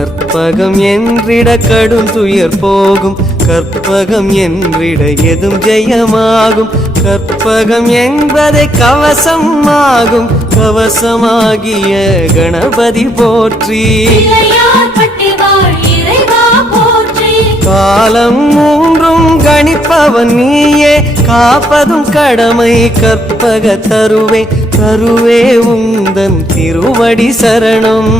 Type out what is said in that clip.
கற்பகம் என்றிட கடும் துயர் போகும், கற்பகம் என்றிட எதும் ஜெயமாகும். கற்பகம் என்பதை கவசம் ஆகும், கவசமாகிய கணபதி போற்றி. காலம் மூன்றும் கணிப்பவன் நீயே, காப்பதும் கடமை கற்பக தருவே. தருவே உந்தன் திருவடி சரணம்.